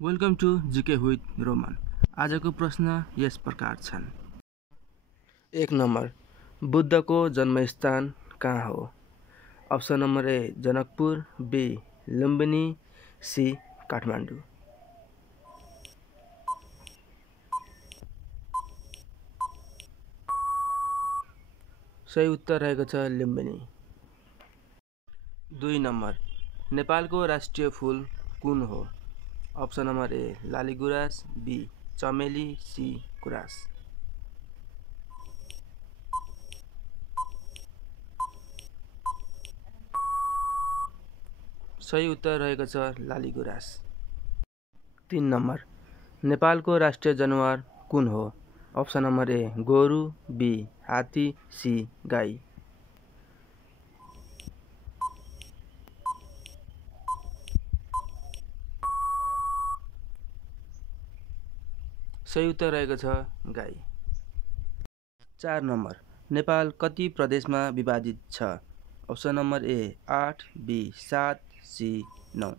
Welcome to जिके with Roman. आजको प्रश्न यस प्रकार छन्। 1 नम्बर, बुद्धको जन्मस्थान कहाँ हो? Option number A Janakpur, B Lumbini, C Kathmandu. सही उत्तर रहेको छ लुम्बिनी। 2 नम्बर, नेपालको राष्ट्रिय फुल कुन हो? Option number A Laligurans, be चमेली, सी गुराँस। सही उत्तर रहेको छ लालीगुराँस। 3 नम्बर, नेपालको राष्ट्रिय जनावर कुन हो? अप्सन नम्बर ए गोरु, बी हात्ती, सी गाई। सही उत्तर रहेको छ गाई। 4 नम्बर, नेपाल कति प्रदेशमा विभाजित छ? Option number A 8, B 7, C 9।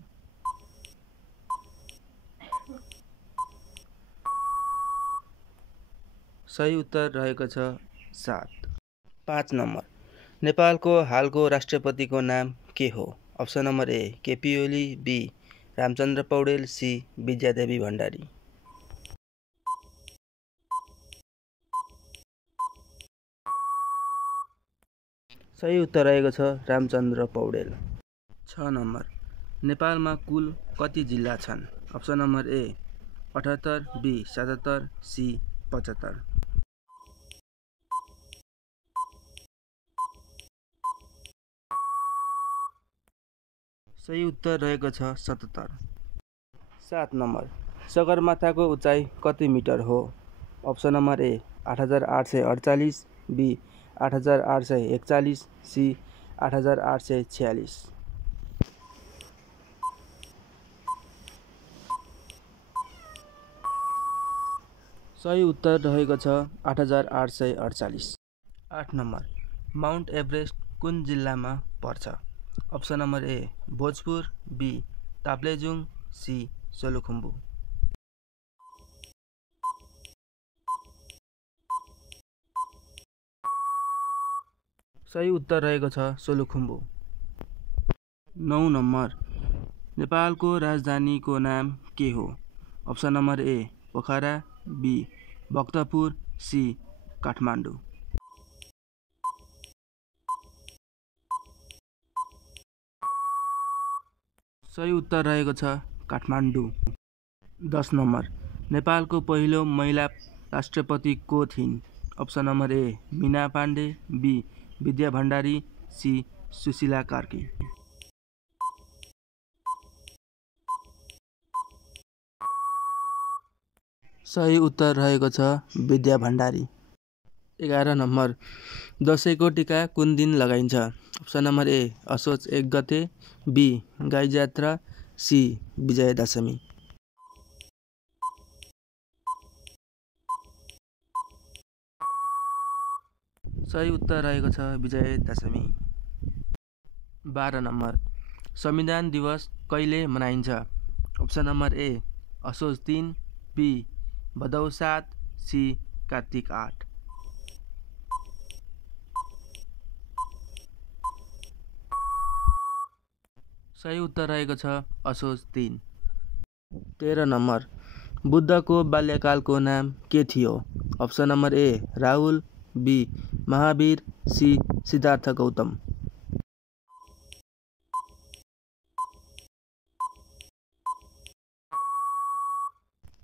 सही उत्तर रहेको छ 7। 5 नम्बर, नेपालको हालको राष्ट्रपतिको नाम के हो? Option number A KP Oli, be Ramchandra Paudel, C Bidya Devi Bhandari. सही उत्तर रहेको छ रामचन्द्र पौडेल। 6 नम्बर, नेपालमा कुल कति जिल्ला छन्? Option number A 78, B 77, C 75। सही उत्तर रहेको छ 77। 7 नम्बर, सगरमाथाको उचाइ कति मिटर हो? Option number A 8848, B 8841, C 8846। सही उत्तर रहेको छ 8848। 8 नम्बर, माउन्ट एभरेस्ट कुन जिल्लामा पर्छ? Option number A Bhojpur, B Taplejung, C Solukhumbu. सही उत्तर रहेको छ सोलुखुम्बु। 9 नम्बर, नेपालको राजधानीको नाम के हो? Option number A Pokhara, B Bhaktapur, C Kathmandu. सही उत्तर रहेको छ काठमाडौँ। 10 नम्बर, नेपालको पहिलो महिला राष्ट्रपति को थिइन्? Option number A Meena Pandey, B Bidya Bhandari, C Sushila Karki. सही उत्तर रहेको छ विद्या भण्डारी। 11 नम्बर, दसैँको टिका कुन दिन लगाइन्छ? अप्सन नम्बर ए असोज 1 गते, बी गाई जात्रा, सी विजय दशमी। सही उत्तर रहेको छ विजय दशमी। 12 नम्बर, संविधान दिवस कहिले मनाइन्छ? अप्सन नम्बर ए असोज 3, बी भदौ 7, सी कार्तिक 8। सही उत्तर रहेको छ असोज 3। 13 नम्बर, बुद्धको बाल्यकालको नाम के थियो? Option number A Rahul, B Mahavir, C Siddhartha Gautam.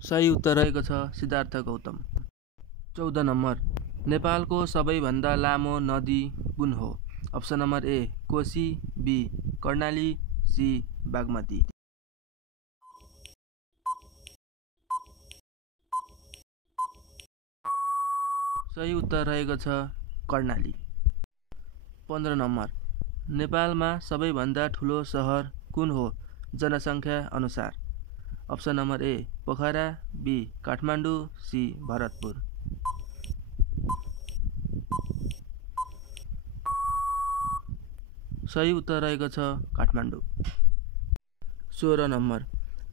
सही उत्तर रहेको छ सिद्धार्थ गौतम। 14 नम्बर, नेपालको सबैभन्दा लामो नदी कुन हो? Option number A Koshi, B Karnali, C Bagmati. सही उत्तर रहेको छ कर्णाली। 15 नम्बर, नेपालमा सबैभन्दा ठुलो सहर कुन हो जनसङ्ख्या अनुसार? Option number A Pokhara, B Kathmandu, C Bharatpur. सही उत्तर रहेको छ काठमाडौँ। 16 नम्बर,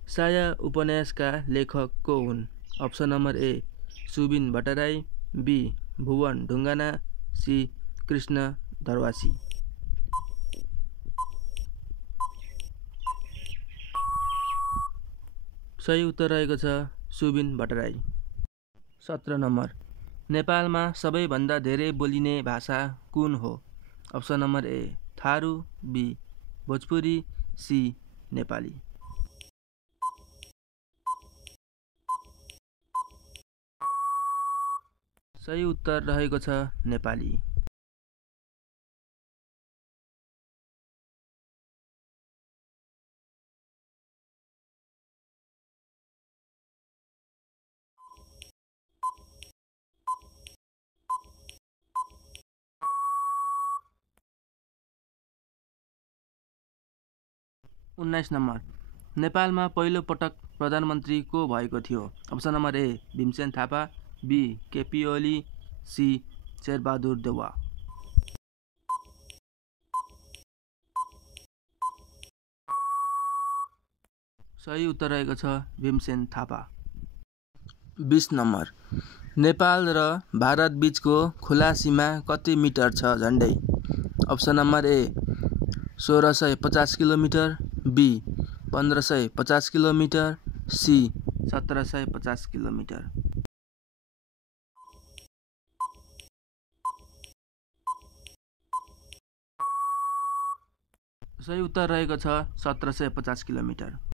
साया उपन्यासका लेखक को हुन्? Option number A Subin Bhattarai, B Bhuwan Dhungana, C Krishna Dharabasi. सही उत्तर रहेको छ सुबिन भट्टराई। 17 नम्बर नेपालमा सबैभन्दा धेरै बोलिने भाषा कुन हो? Option number A Tharu, B Bhojpuri, C Nepali. सही उत्तर रहेको छ नेपाली। 19 नम्बर नेपालमा पहिलो पटक प्रधानमन्त्री को भएको थियो? Option number A Bhimsen Thapa, B KP Oli, C Sher Bahadur Deuba. सही उत्तर रहेको छ भीमसेन थापा। 20 नम्बर नेपाल र भारत बीचको खुला सीमा कति मिटर छ झन्डै? Option number A 1650 kilometre, B 1550 kilometre, C 1750 kilometre. सही उत्तर रहेको छ 1750 किलोमिटर।